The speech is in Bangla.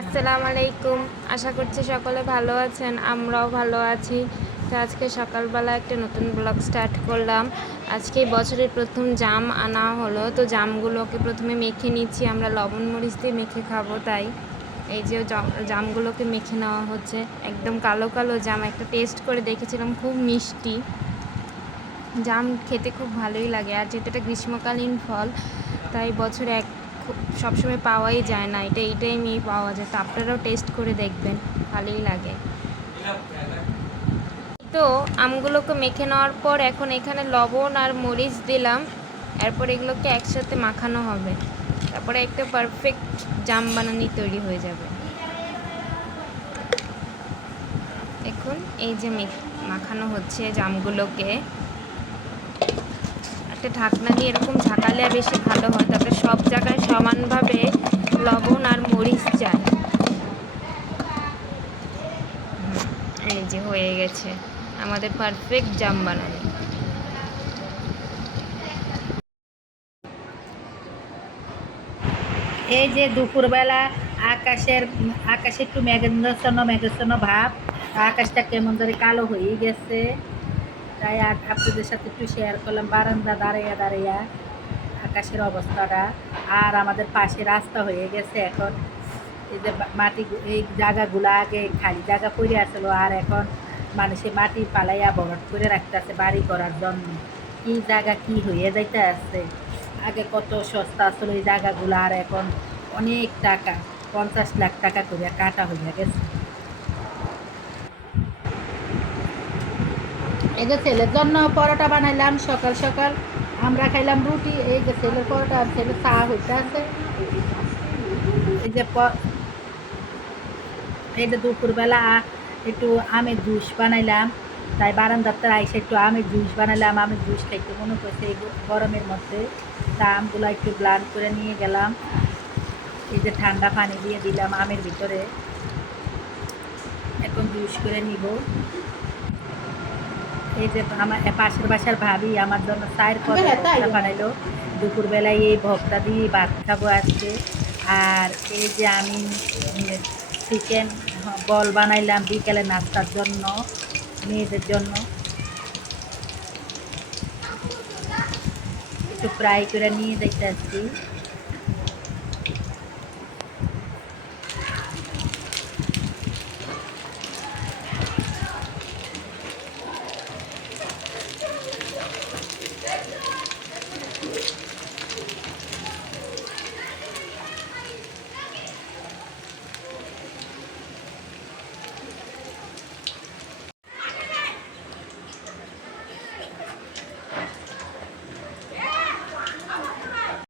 আসসালামু আলাইকুম। আশা করছি সকলে ভালো আছেন, আমরাও ভালো আছি। তো আজকে সকালবেলা একটা নতুন ব্লগ স্টার্ট করলাম। আজকে বছরের প্রথম জাম আনা হলো, তো জামগুলোকে প্রথমে মেখে নিচ্ছি, আমরা লবণ মরিচ দিয়ে মেখে খাবো। তাই এই যে জামগুলোকে মেখে নেওয়া হচ্ছে। একদম কালো কালো জাম, একটা টেস্ট করে দেখেছিলাম, খুব মিষ্টি। জাম খেতে খুব ভালোই লাগে, আর যেহেতু এটা গ্রীষ্মকালীন ফল তাই বছরে সবসময় পাওয়াই যায় না, এই টাইমেই পাওয়া যায়। তো আপনারাও টেস্ট করে দেখবেন, ভালোই লাগে। তো আমগুলোকে মেখে নেওয়ার পর এখন এখানে লবণ আর মরিচ দিলাম, এরপর এগুলোকে একসাথে মাখানো হবে, তারপরে একটা পারফেক্ট জাম বানানি তৈরি হয়ে যাবে। এখন এই যে মাখানো হচ্ছে জামগুলোকে, একটা ঢাকনা দিয়ে এরকম ঝাঁকালে বেশি ভালো হয়, তারপরে সব জায়গায় সমানভাবে লবণ আর মরিচ যায়। এই যে হয়ে গেছে আমাদের পারফেক্ট জাম বানানো। এই যে দুপুরবেলা আকাশে একটু মেঘাচ্ছন্ন ভাব, আকাশটা কেমন ধরে কালো হয়ে গেছে। তাই আপনাদের সাথে একটু শেয়ার করলাম বারান্দা দাঁড়াইয়া দাঁড়াইয়া আকাশের অবস্থাটা। আর আমাদের পাশে রাস্তা হয়ে গেছে এখন। এই যে মাটি, এই জায়গাগুলো আগে খালি জায়গা পড়ে আসলো, আর এখন মানুষে মাটি পালাইয়া ভরাট করে রাখতেছে বাড়ি করার জন্য। কি জায়গা কি হয়ে যাইতে আসছে। আগে কত সস্তা আসলো এই জায়গাগুলো, আর এখন অনেক টাকা, 50 লাখ টাকা করে কাটা হইয়া গেছে। এই যে ছেলের জন্য পরোটা বানাইলাম সকাল সকাল, আমরা খাইলাম রুটি। এই যে ছেলের পরোটা আর ছেলের চা হইতে আছে। এই যে দুপুরবেলা একটু আমের জুস বানাইলাম, তাই বারান্দাতে আইসে একটু আমের জুস বানাইলাম। আমের জুস খাইতে মনে করছে এই গরমের মধ্যে, তা আমগুলো একটু ব্লান্ড করে নিয়ে গেলাম। এই যে ঠান্ডা পানি দিয়ে দিলাম আমের ভিতরে, এখন জুস করে নিব। এই যে আমার পাশের বাসার ভাবি আমার জন্য চায়ের কথা বানাইলো। দুপুরবেলায় এই ভক্তা দিয়ে ভাত খাবো আজকে। আর এই যে আমি চিকেন বল বানাইলাম বিকেলে নাস্তার জন্য, মেয়েদের জন্য। একটু ফ্রাই করে নিয়ে দেখতে আসছি।